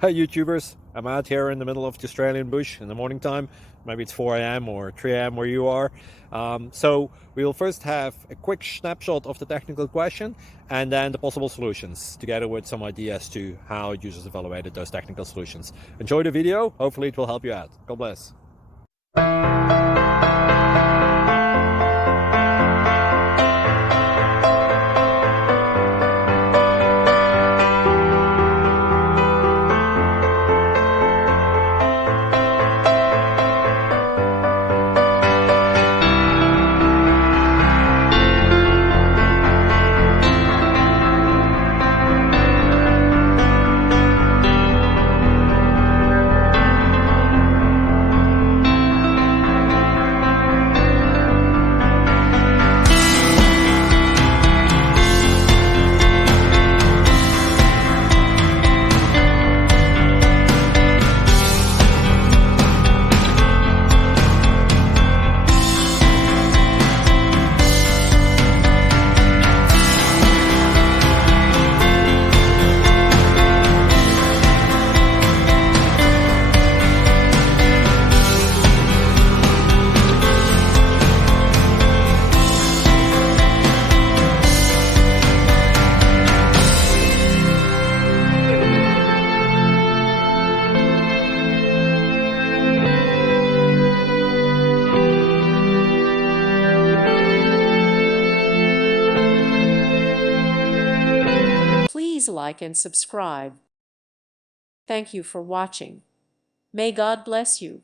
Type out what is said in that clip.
Hey YouTubers, I'm out here in the middle of the Australian bush in the morning time. Maybe it's 4 a.m. or 3 a.m. where you are. So we will first have a quick snapshot of the technical question and then the possible solutions, together with some ideas to how users evaluated those technical solutions. Enjoy the video. Hopefully it will help you out. God bless. Please like and subscribe. Thank you for watching. May God bless you.